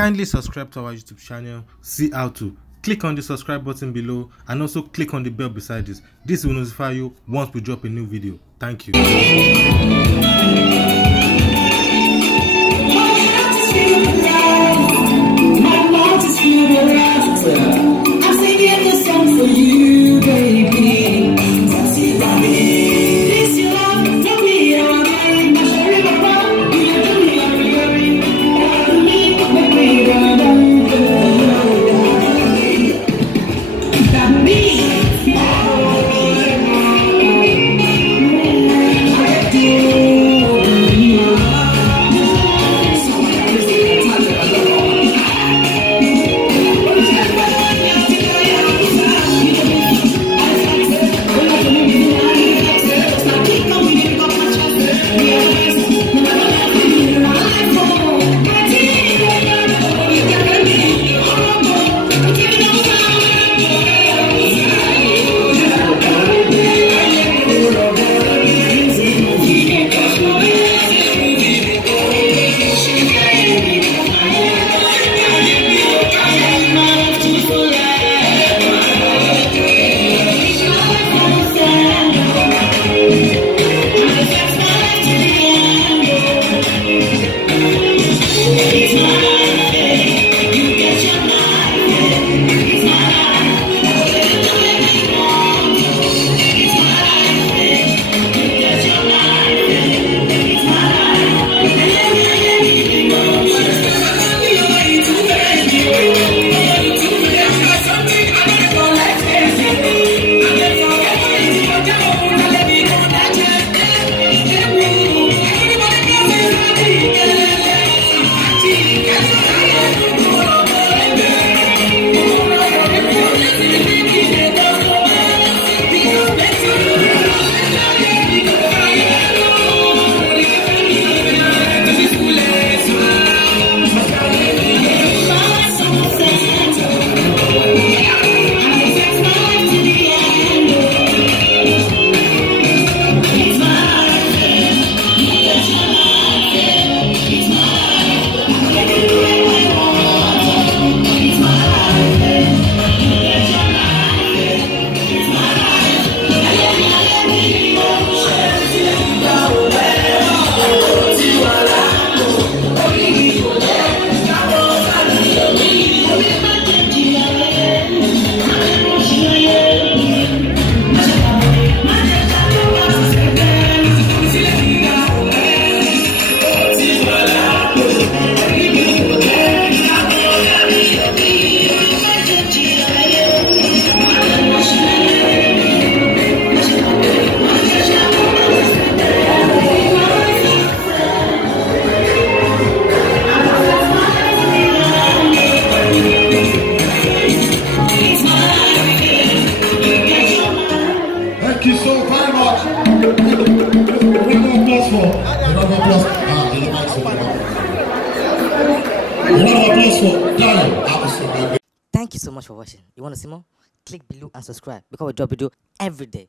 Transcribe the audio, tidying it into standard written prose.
Kindly subscribe to our YouTube channel, see how to. Click on the subscribe button below and also click on the bell beside this. This will notify you once we drop a new video. Thank you. I'm singing this song for you, baby. Thank you so very much. Round of applause for. Thank you so much for watching. You want to see more? Click below and subscribe because we drop video every day.